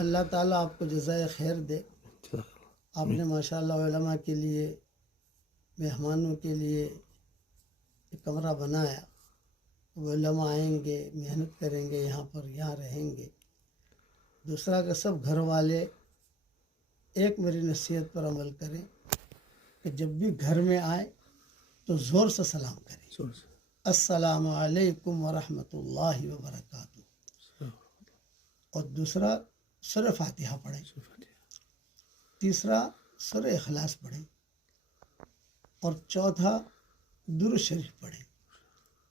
اللہ تعالیٰ آپ کو جزائے خیر دے. آپ نے ماشاءاللہ علماء کے لیے، مہمانوں کے لیے ایک کمرہ بنایا. وہ علماء آئیں گے، محنت کریں گے یہاں پر، یہاں رہیں گے. دوسرا کہ سب گھر والے ایک میری نصیحت پر عمل کریں کہ جب بھی گھر میں آئیں تو زور سے سلام کریں. السلام علیکم ورحمۃ اللہ وبرکاتہ. اور دوسرا سورہ فاتحہ پڑھیں. تیسرا سورہ اخلاص پڑھیں. اور چوتھا درود شریف پڑھیں.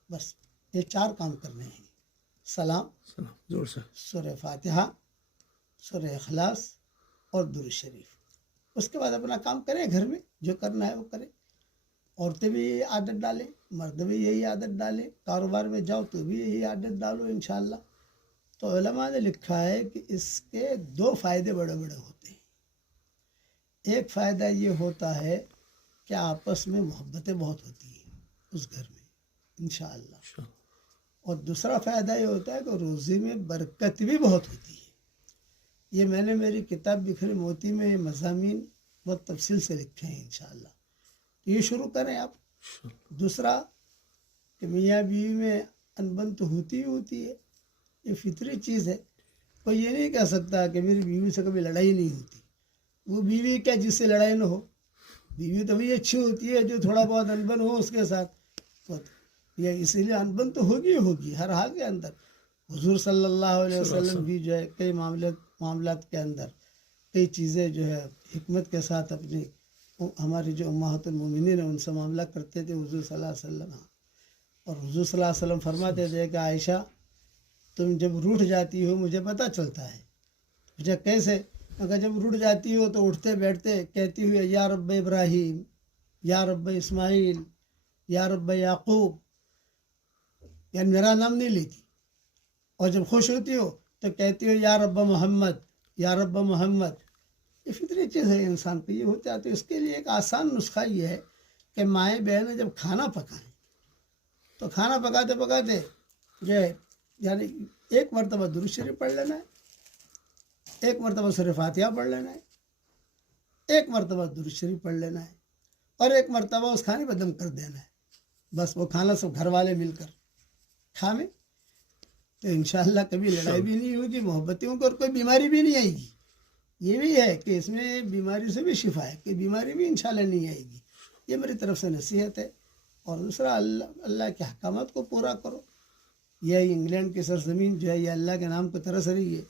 بس یہ 4 کام کرنے ہیں. سلام، سورہ فاتحہ، سورہ اخلاص اور درود شریف. اس کے بعد اپنا کام کریں، گھر میں جو کرنا ہے وہ کریں. عورتیں بھی یہی عادت ڈالیں، مرد بھی یہی عادت ڈالیں. کاروبار میں جاؤ تو بھی یہی عادت ڈالو انشاءاللہ. تو علماء نے لکھا ہے کہ اس کے 2 فائدے بڑے بڑے ہوتے ہیں. ایک فائدہ یہ ہوتا ہے کہ آپس میں محبتیں بہت ہوتی ہیں اس گھر میں انشاءاللہ. اور دوسرا فائدہ یہ ہوتا ہے کہ روزی میں برکت بھی بہت ہوتی ہے. یہ میں نے میری کتاب بکھرے موتی میں یہ مضامین بہت تفصیل سے لکھے ہیں انشاءاللہ. یہ شروع کریں آپ. دوسرا کہ میاں بیوی میں انبن تو ہوتی ہی ہوتی ہے، یہ فطری چیز ہے. کوئی یہ نہیں کہہ سکتا کہ میری بیوی سے کبھی لڑائی نہیں ہوتی. وہ بیوی کیا جس سے لڑائی نہ ہو؟ بیوی تو بھی اچھی ہوتی ہے جو تھوڑا بہت انبن ہو اس کے ساتھ. یہ اسی لیے انبن تو ہوگی ہوگی ہر حال کے اندر. حضور صلی اللہ علیہ وسلم بھی جو ہے کئی معاملات کے اندر کئی چیزیں جو ہے حکمت کے ساتھ اپنی ہماری جو امہات المومنین ہیں ان سے معاملہ کرتے تھے حضور صلی اللہ علیہ وسلم. اور حضور صلی اللہ علیہ وسلم فرماتے تھے کہ عائشہ تم جب روٹھ جاتی ہو مجھے پتہ چلتا ہے. مجھے کیسے؟ اگر جب روٹھ جاتی ہو تو اٹھتے بیٹھتے کہتی ہوئی یا رب ابراہیم، یا رب اسماعیل، یا رب یعقوب، یعنی میرا نام نہیں لیتی. اور جب خوش ہوتی ہو تو کہتی ہو یا رب محمد، یا رب محمد. یہ فطری چیز ہے انسان کو، یہ ہوتا ہے. تو اس کے لیے ایک آسان نسخہ یہ ہے کہ مائیں بہنیں جب کھانا پکائیں تو کھانا پکاتے پکاتے جو ہے یعنی ایک مرتبہ درود شریف پڑھ لینا ہے، ایک مرتبہ سورہ فاتحہ پڑھ لینا ہے، ایک مرتبہ درود شریف پڑھ لینا ہے، اور ایک مرتبہ اس کھانے پہ دم کر دینا ہے. بس وہ کھانا سب گھر والے مل کر کھائیں تو انشاءاللہ کبھی لڑائی بھی نہیں ہوگی، محبتیں ہوں گی، اور کوئی بیماری بھی نہیں آئے گی. یہ بھی ہے کہ اس میں بیماری سے بھی شفا ہے کہ بیماری بھی انشاءاللہ نہیں آئے گی. یہ میری طرف سے نصیحت ہے. اور دوسرا اللہ کے احکامات کو پورا کرو. یہ انگلینڈ کی سرزمین جو ہے یہ اللہ کے نام کو ترس رہی ہے.